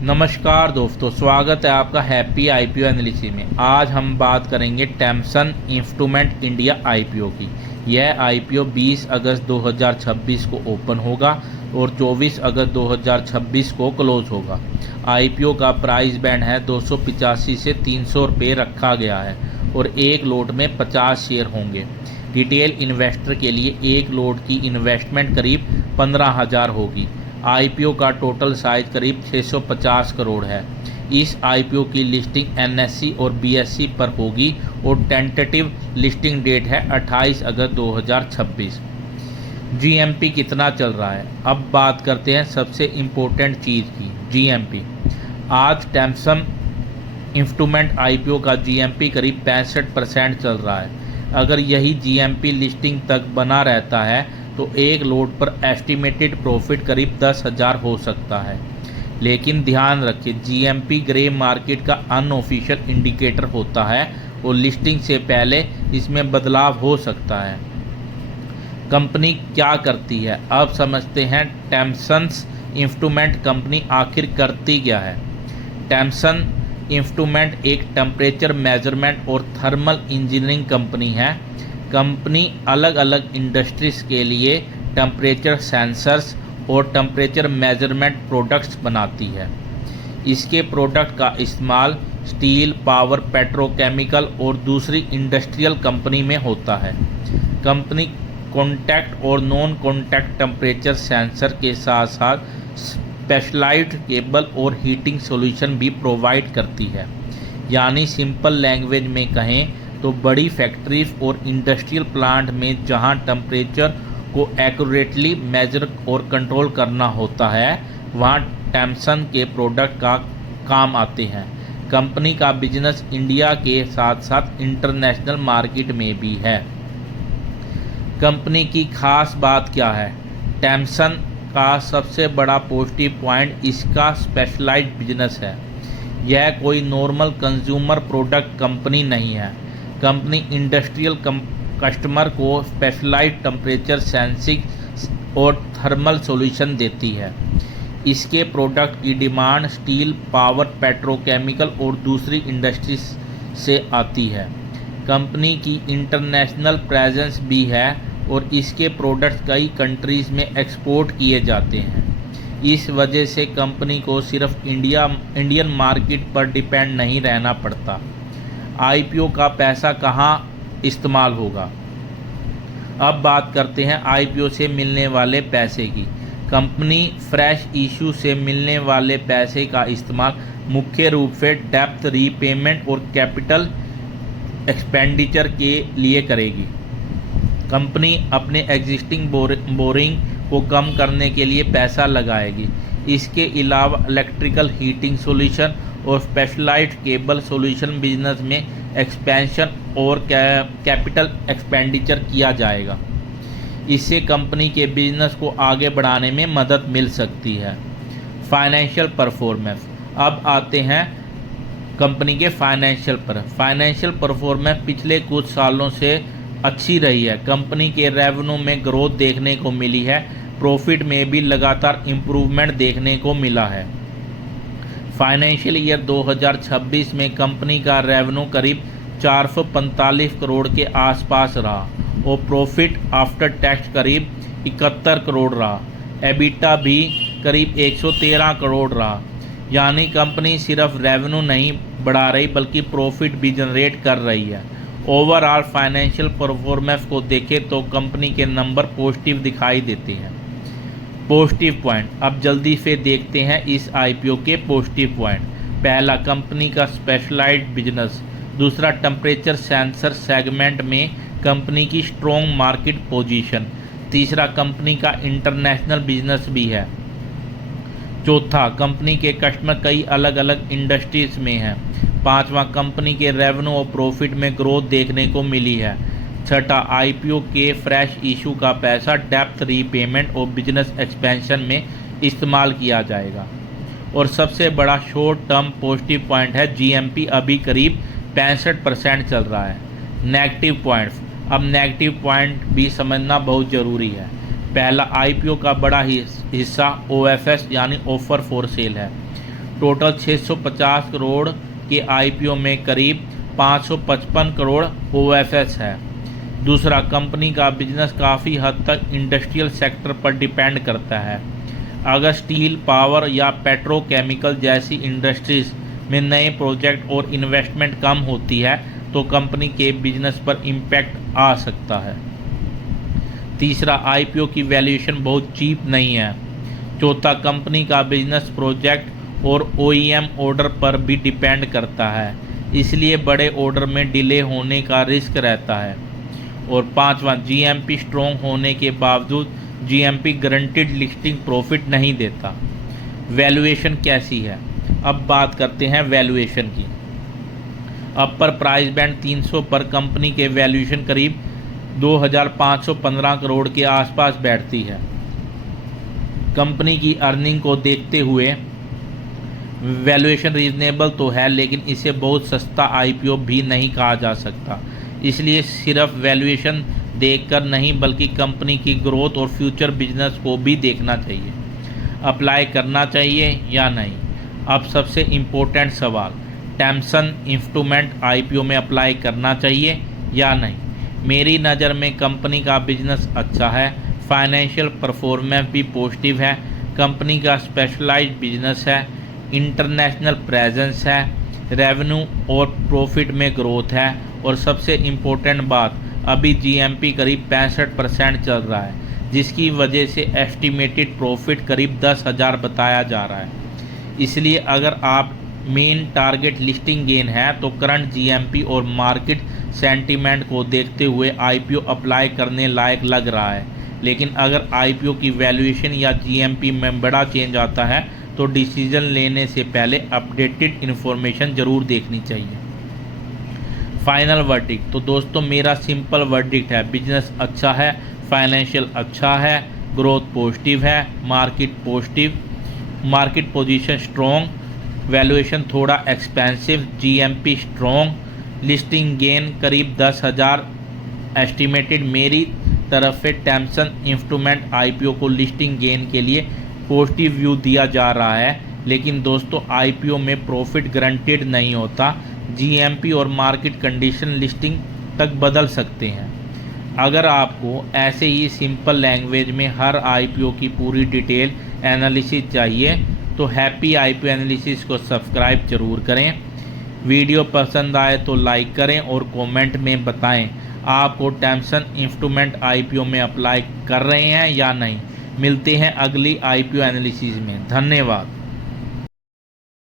नमस्कार दोस्तों, स्वागत है आपका हैप्पी आईपीओ एनालिसिस में। आज हम बात करेंगे टैमसन इंस्ट्रूमेंट इंडिया आईपीओ की। यह आईपीओ 20 अगस्त 2026 को ओपन होगा और 24 अगस्त 2026 को क्लोज होगा। आईपीओ का प्राइस बैंड है 285 से 300 रुपये रखा गया है और एक लोट में 50 शेयर होंगे। रिटेल इन्वेस्टर के लिए एक लोट की इन्वेस्टमेंट करीब 15,000 होगी। आईपीओ का टोटल साइज करीब 650 करोड़ है। इस आईपीओ की लिस्टिंग एनएससी और बीएससी पर होगी और टेंटेटिव लिस्टिंग डेट है 28 अगस्त 2026। जीएमपी कितना चल रहा है, अब बात करते हैं सबसे इम्पोर्टेंट चीज़ की, जीएमपी। आज टैमसन इंस्ट्रूमेंट आईपीओ का जीएमपी करीब 65% चल रहा है। अगर यही जीएमपी लिस्टिंग तक बना रहता है तो एक लोट पर एस्टिमेटेड प्रॉफिट करीब 10,000 हो सकता है। लेकिन ध्यान रखें, जीएमपी ग्रे मार्केट का अनऑफिशियल इंडिकेटर होता है और लिस्टिंग से पहले इसमें बदलाव हो सकता है। कंपनी क्या करती है, अब समझते हैं। टैमसन इंस्ट्रूमेंट कंपनी आखिर करती क्या है। टैमसन इंस्ट्रूमेंट एक टेम्परेचर मेजरमेंट और थर्मल इंजीनियरिंग कंपनी है। कंपनी अलग अलग इंडस्ट्रीज़ के लिए टेम्परेचर सेंसर्स और टेम्परेचर मेजरमेंट प्रोडक्ट्स बनाती है। इसके प्रोडक्ट का इस्तेमाल स्टील, पावर, पेट्रोकेमिकल और दूसरी इंडस्ट्रियल कंपनी में होता है। कंपनी कॉन्टैक्ट और नॉन कॉन्टैक्ट टेम्परेचर सेंसर के साथ साथ स्पेशलाइज्ड केबल और हीटिंग सॉल्यूशन भी प्रोवाइड करती है। यानी सिंपल लैंग्वेज में कहें तो बड़ी फैक्ट्रीज और इंडस्ट्रियल प्लांट में जहां टेम्परेचर को एक्यूरेटली मेजर और कंट्रोल करना होता है, वहां टैमसन के प्रोडक्ट का काम आते हैं। कंपनी का बिजनेस इंडिया के साथ साथ इंटरनेशनल मार्केट में भी है। कंपनी की खास बात क्या है। टैमसन का सबसे बड़ा पॉजिटिव पॉइंट इसका स्पेशलाइज्ड बिजनेस है। यह कोई नॉर्मल कंज्यूमर प्रोडक्ट कंपनी नहीं है। कंपनी इंडस्ट्रियल कस्टमर को स्पेशलाइज्ड टेम्परेचर सेंसिंग और थर्मल सॉल्यूशन देती है। इसके प्रोडक्ट की डिमांड स्टील, पावर, पेट्रोकेमिकल और दूसरी इंडस्ट्रीज से आती है। कंपनी की इंटरनेशनल प्रेजेंस भी है और इसके प्रोडक्ट्स कई कंट्रीज़ में एक्सपोर्ट किए जाते हैं। इस वजह से कंपनी को सिर्फ इंडियन मार्केट पर डिपेंड नहीं रहना पड़ता। आईपीओ का पैसा कहाँ इस्तेमाल होगा, अब बात करते हैं आईपीओ से मिलने वाले पैसे की। कंपनी फ्रेश इशू से मिलने वाले पैसे का इस्तेमाल मुख्य रूप से डेप्थ रीपेमेंट और कैपिटल एक्सपेंडिचर के लिए करेगी। कंपनी अपने एग्जिस्टिंग बोरिंग को कम करने के लिए पैसा लगाएगी। इसके अलावा इलेक्ट्रिकल हीटिंग सॉल्यूशन और स्पेशलाइज्ड केबल सॉल्यूशन बिजनेस में एक्सपेंशन और कैपिटल एक्सपेंडिचर किया जाएगा। इससे कंपनी के बिजनेस को आगे बढ़ाने में मदद मिल सकती है। फाइनेंशियल परफॉर्मेंस, अब आते हैं कंपनी के फाइनेंशियल परफॉर्मेंस पिछले कुछ सालों से अच्छी रही है। कंपनी के रेवेन्यू में ग्रोथ देखने को मिली है। प्रॉफिट में भी लगातार इम्प्रूवमेंट देखने को मिला है। फाइनेंशियल ईयर 2026 में कंपनी का रेवेन्यू करीब 445 करोड़ के आसपास रहा और प्रॉफिट आफ्टर टैक्स करीब 71 करोड़ रहा। एबिटा भी करीब 113 करोड़ रहा। यानी कंपनी सिर्फ रेवेन्यू नहीं बढ़ा रही बल्कि प्रॉफिट भी जनरेट कर रही है। ओवरऑल फाइनेंशियल परफॉर्मेंस को देखें तो कंपनी के नंबर पॉजिटिव दिखाई देते हैं। पॉजिटिव पॉइंट, अब जल्दी से देखते हैं इस आईपीओ के पॉजिटिव पॉइंट। पहला, कंपनी का स्पेशलाइज्ड बिजनेस। दूसरा, टेम्परेचर सेंसर सेगमेंट में कंपनी की स्ट्रॉन्ग मार्केट पोजीशन। तीसरा, कंपनी का इंटरनेशनल बिजनेस भी है। चौथा, कंपनी के कस्टमर कई अलग अलग इंडस्ट्रीज में हैं। पांचवा, कंपनी के रेवेन्यू और प्रॉफिट में ग्रोथ देखने को मिली है। छठा, आईपीओ के फ्रेश इशू का पैसा डेप्थ रीपेमेंट और बिजनेस एक्सपेंशन में इस्तेमाल किया जाएगा। और सबसे बड़ा शॉर्ट टर्म पॉजिटिव पॉइंट है, जीएमपी अभी करीब 65% चल रहा है। नेगेटिव पॉइंट्स, अब नेगेटिव पॉइंट भी समझना बहुत ज़रूरी है। पहला, आईपीओ का बड़ा हिस्सा ओएफएस यानी ऑफर फॉर सेल है। टोटल 650 करोड़ के आईपीओ में करीब 555 करोड़ ओएफएस है। दूसरा, कंपनी का बिजनेस काफ़ी हद तक इंडस्ट्रियल सेक्टर पर डिपेंड करता है। अगर स्टील, पावर या पेट्रोकेमिकल जैसी इंडस्ट्रीज में नए प्रोजेक्ट और इन्वेस्टमेंट कम होती है तो कंपनी के बिजनेस पर इम्पैक्ट आ सकता है। तीसरा, आईपीओ की वैल्यूएशन बहुत चीप नहीं है। चौथा, कंपनी का बिजनेस प्रोजेक्ट और ओईएम ऑर्डर पर भी डिपेंड करता है, इसलिए बड़े ऑर्डर में डिले होने का रिस्क रहता है। और पांचवा, जीएमपी स्ट्रॉन्ग होने के बावजूद जीएमपी गारंटीड लिस्टिंग प्रॉफिट नहीं देता। वैल्यूएशन कैसी है? अब बात करते हैं वैल्यूएशन की। अपर प्राइस बैंड 300 पर कंपनी के वैल्यूएशन करीब 2515 करोड़ के आसपास बैठती है। कंपनी की अर्निंग को देखते हुए वैल्यूएशन रीजनेबल तो है, लेकिन इसे बहुत सस्ता आईपीओ भी नहीं कहा जा सकता। इसलिए सिर्फ वैल्यूएशन देखकर नहीं बल्कि कंपनी की ग्रोथ और फ्यूचर बिजनेस को भी देखना चाहिए। अप्लाई करना चाहिए या नहीं? अब सबसे इम्पोर्टेंट सवाल, टैमसन इंस्ट्रूमेंट आईपीओ में अप्लाई करना चाहिए या नहीं? मेरी नज़र में कंपनी का बिजनेस अच्छा है, फाइनेंशियल परफॉर्मेंस भी पॉजिटिव है, कंपनी का स्पेशलाइज्ड बिजनेस है, इंटरनेशनल प्रेजेंस है, रेवेन्यू और प्रॉफिट में ग्रोथ है, और सबसे इम्पोर्टेंट बात, अभी जीएमपी करीब 65% चल रहा है, जिसकी वजह से एस्टिमेटेड प्रॉफिट करीब 10,000 बताया जा रहा है। इसलिए अगर आप मेन टारगेट लिस्टिंग गेन है तो करंट जीएमपी और मार्केट सेंटीमेंट को देखते हुए आईपीओ अप्लाई करने लायक लग रहा है। लेकिन अगर आईपीओ की वैल्यूएशन या जीएमपी में बड़ा चेंज आता है तो डिसीजन लेने से पहले अपडेटेड इन्फॉर्मेशन ज़रूर देखनी चाहिए। फाइनल वर्डिक्ट, तो दोस्तों मेरा सिंपल वर्डिक्ट है, बिजनेस अच्छा है, फाइनेंशियल अच्छा है, ग्रोथ पॉजिटिव है, मार्केट पोजीशन स्ट्रॉन्ग, वैल्यूएशन थोड़ा expensive, GMP strong, listing gain करीब 10,000 एस्टिमेटेड। मेरी तरफ से टैमसन इंस्ट्रूमेंट आईपीओ को लिस्टिंग गेन के लिए पॉजिटिव व्यू दिया जा रहा है, लेकिन दोस्तों आईपीओ में प्रॉफिट गारंटीड नहीं होता। जीएमपी और मार्केट कंडीशन लिस्टिंग तक बदल सकते हैं। अगर आपको ऐसे ही सिंपल लैंग्वेज में हर आईपीओ की पूरी डिटेल एनालिसिस चाहिए तो हैप्पी आईपीओ एनालिसिस को सब्सक्राइब जरूर करें। वीडियो पसंद आए तो लाइक करें और कमेंट में बताएं आपको टैमसन इंस्ट्रूमेंट आईपीओ में अप्लाई कर रहे हैं या नहीं। मिलते हैं अगली आईपीओ एनालिसिस में। धन्यवाद।